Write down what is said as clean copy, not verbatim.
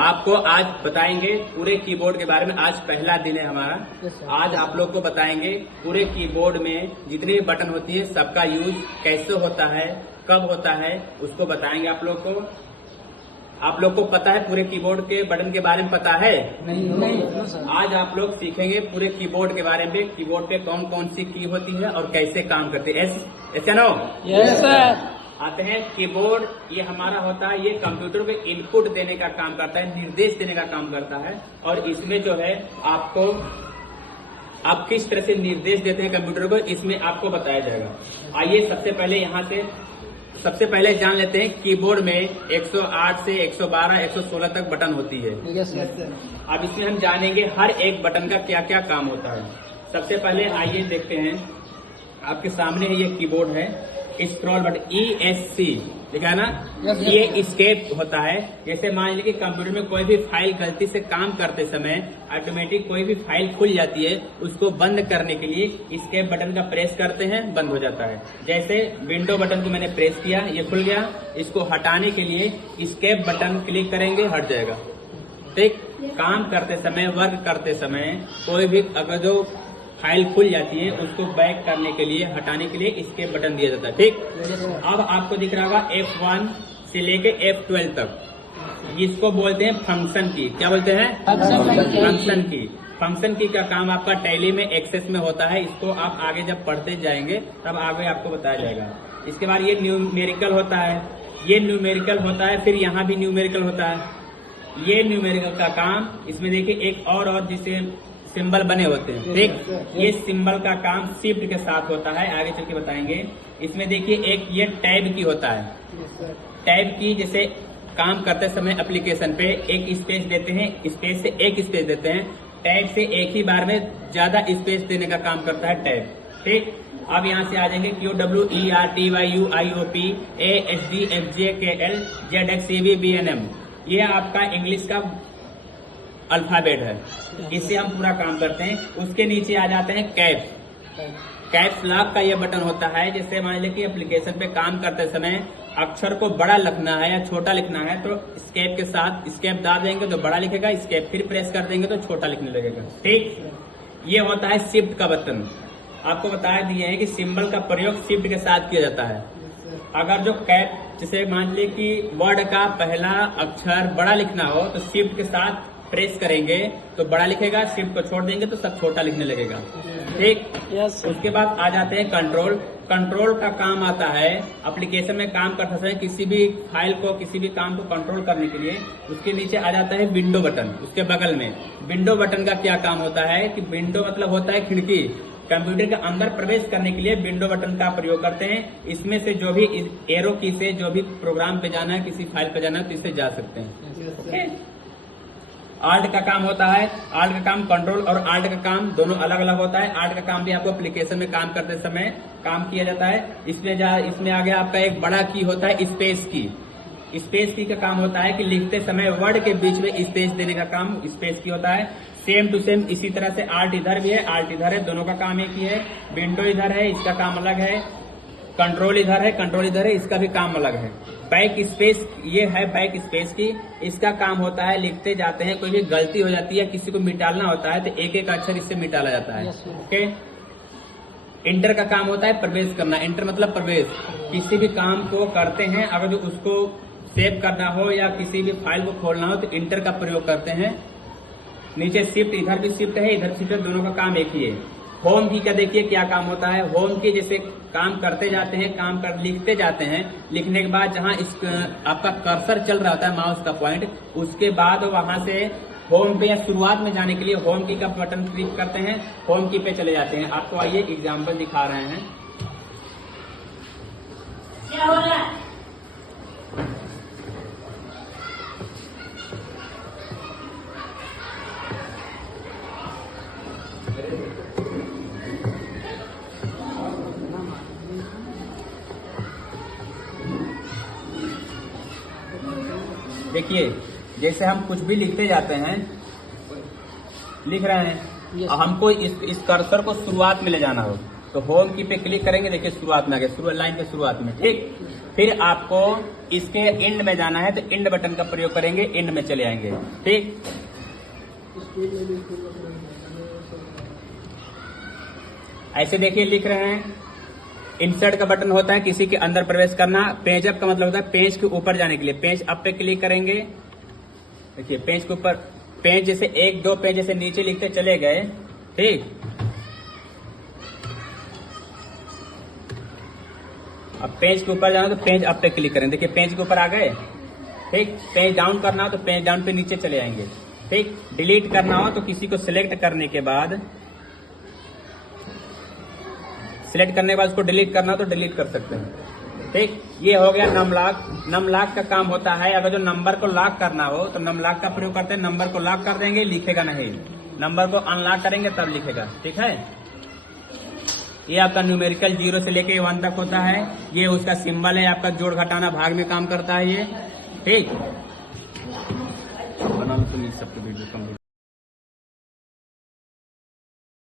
आपको आज बताएंगे पूरे कीबोर्ड के बारे में। आज पहला दिन है हमारा। आज आप लोग को बताएंगे पूरे कीबोर्ड में जितने भी बटन होती है सबका यूज कैसे होता है, कब होता है, उसको बताएंगे आप लोग को। आप लोग को पता है पूरे कीबोर्ड के बटन के बारे में पता है? नहीं। आज आप लोग सीखेंगे पूरे कीबोर्ड के बारे में, कीबोर्ड पे कौन कौन सी की होती है और कैसे काम करती है। ऐसा ना हो? Yes sir. आते हैं कीबोर्ड, ये हमारा होता है, ये कंप्यूटर को इनपुट देने का काम करता है, निर्देश देने का काम करता है। और इसमें जो है आपको आप किस तरह से निर्देश देते हैं कंप्यूटर को, इसमें आपको बताया जाएगा। आइए सबसे पहले जान लेते हैं कीबोर्ड में 108 से 112, 116 तक बटन होती है। Yes sir. अब इसमें हम जानेंगे हर एक बटन का क्या क्या काम होता है। सबसे पहले आइए देखते हैं, आपके सामने ये कीबोर्ड है, स्क्रॉल बटन ESC लिखा है ना, ये एस्केप होता है। जैसे मान लीजिए कि कंप्यूटर में कोई भी फाइल गलती से काम करते समय ऑटोमेटिक कोई भी फाइल खुल जाती है, उसको बंद करने के लिए एस्केप बटन का प्रेस करते हैं, बंद हो जाता है। जैसे विंडो बटन को मैंने प्रेस किया, ये खुल गया, इसको हटाने के लिए एस्केप बटन क्लिक करेंगे, हट जाएगा। ठीक, काम करते समय, वर्क करते समय कोई भी अगर जो फाइल खुल जाती है उसको बैक करने के लिए, हटाने के लिए एस्केप बटन दिया जाता है। ठीक, अब आपको दिख रहा होगा F1 से लेके F12 तक, इसको बोलते हैं फंक्शन की। क्या बोलते हैं? फंक्शन की। फंक्शन की का काम आपका टैली में एक्सेस में होता है। इसको आप आगे जब पढ़ते जाएंगे तब आगे आपको बताया जाएगा। इसके बाद ये न्यूमेरिकल होता है, ये न्यूमेरिकल होता है, फिर यहाँ भी न्यूमेरिकल होता है। ये न्यूमेरिकल का काम, इसमें देखिए एक और जिसे सिंबल बने होते हैं। ठीक, ये सिंबल का काम शिफ्ट के साथ होता है, आगे चल के बताएंगे। इसमें देखिए एक ये टैब की होता है। टैब की जैसे काम करते समय एप्लीकेशन पे एक स्पेस देते हैं, स्पेस से एक स्पेस देते हैं, टैब से एक ही बार में ज्यादा स्पेस देने का काम करता है टैब। ठीक, अब यहाँ से आ जाएंगे QWERTYUIOP ASDFJKL ZXCBBNM, ये आपका इंग्लिश का अल्फाबेट है, इससे हम पूरा काम करते हैं। उसके नीचे आ जाते हैं कैप्स लॉक का ये बटन होता है। जैसे मान लीजिए कि एप्लीकेशन पे काम करते समय अक्षर को बड़ा लिखना है या छोटा लिखना है तो एस्केप के साथ एस्केप दाब देंगे तो बड़ा लिखेगा, एस्केप फिर प्रेस कर देंगे तो छोटा लिखने लगेगा। ठीक, ये होता है शिफ्ट का बटन। आपको बता दिए हैं कि सिंबल का प्रयोग शिफ्ट के साथ किया जाता है। अगर जो कैप, जैसे मान लीजिए कि वर्ड का पहला अक्षर बड़ा लिखना हो तो शिफ्ट के साथ प्रेस करेंगे तो बड़ा लिखेगा, शिफ्ट को छोड़ देंगे तो सब छोटा लिखने लगेगा। ठीक, उसके बाद आ जाते हैं कंट्रोल। कंट्रोल का काम आता है एप्लीकेशन में काम करते समय किसी भी फाइल को, किसी भी काम को कंट्रोल करने के लिए। उसके नीचे आ जाता है विंडो बटन, उसके बगल में। विंडो बटन का क्या काम होता है कि विंडो मतलब होता है खिड़की। कंप्यूटर के अंदर प्रवेश करने के लिए विंडो बटन का प्रयोग करते हैं। इसमें से जो भी एरो की से जो भी प्रोग्राम पे जाना है, किसी फाइल पे जाना है तो इससे जा सकते हैं। ओके, आल्ट का काम होता है। आल्ट का काम, कंट्रोल और आल्ट का काम दोनों अलग अलग होता है। आल्ट का काम भी आपको एप्लीकेशन में काम करते समय काम किया जाता है। इसमें आ गया आपका एक बड़ा की होता है स्पेस की। स्पेस की का काम होता है कि लिखते समय वर्ड के बीच में स्पेस देने का काम स्पेस की होता है। सेम टू सेम इसी तरह से आल्ट इधर भी है, आल्ट इधर है, दोनों का काम एक ही है। विंडो इधर है, इसका काम अलग है। कंट्रोल इधर है, कंट्रोल इधर है, इसका भी काम अलग है। बैक स्पेस, ये है बैक स्पेस की, इसका काम होता है लिखते जाते हैं, कोई भी गलती हो जाती है, किसी को मिटाना होता है तो एक एक अक्षर इससे मिटाला जाता है। ओके, इंटर का काम होता है प्रवेश करना। इंटर मतलब प्रवेश। किसी भी काम को करते हैं, अगर जो उसको सेव करना हो या किसी भी फाइल को खोलना हो तो इंटर का प्रयोग करते हैं। नीचे शिफ्ट, इधर भी शिफ्ट है, इधर शिफ्ट है, दोनों का काम एक ही है। होम की का देखिए क्या काम होता है। होम की जैसे काम करते जाते हैं, लिखते जाते हैं, लिखने के बाद जहाँ आपका कर्सर चल रहा होता है, माउस का पॉइंट, उसके बाद वहां से होम पे या शुरुआत में जाने के लिए होम की का बटन क्लिक करते हैं, होम की पे चले जाते हैं। आपको आइए एग्जाम्पल दिखा रहे हैं। क्या हो रहा है? देखिए, जैसे हम कुछ भी लिखते जाते हैं, लिख रहे हैं, हमको इस कर्सर को शुरुआत में ले जाना हो तो होम की पे क्लिक करेंगे, देखिए शुरुआत में आ गया, लाइन के शुरुआत में, ठीक। फिर आपको इसके एंड में जाना है, तो एंड बटन का प्रयोग करेंगे, एंड में चले आएंगे, ठीक। ऐसे देखिए लिख रहे हैं, इंसर्ट का बटन होता है किसी के अंदर प्रवेश करना, पेज अप का मतलब होता है पेज के ऊपर जाने के लिए, पेज अप पे क्लिक करेंगे। देखिए पेज के ऊपर, पेज जैसे 1-2 पेज जैसे नीचे लिखते चले गए, ठीक। अब पेज के ऊपर जाना तो पेज अप पे क्लिक करें, देखिए पेज के ऊपर आ गए, ठीक। पेज डाउन करना हो तो पेज डाउन पे नीचे चले आएंगे, ठीक। डिलीट करना हो तो किसी को सिलेक्ट करने के बाद, सिलेक्ट करने के बाद उसको डिलीट करना हो तो डिलीट कर सकते हैं, ठीक। ये हो गया नमलॉक। नमलॉक का काम होता है, अगर जो नंबर को लॉक करना हो तो नमलॉक का प्रयोग करते हैं, नंबर को लॉक कर देंगे, लिखेगा नहीं, नंबर को अनलॉक करेंगे तब लिखेगा, ठीक है। ये आपका न्यूमेरिकल 0 से लेके 1 तक होता है, ये उसका सिंबल है, आपका जोड़ घटाना भाग में काम करता है ये, ठीक। बना लो तो सबके वीडियो कम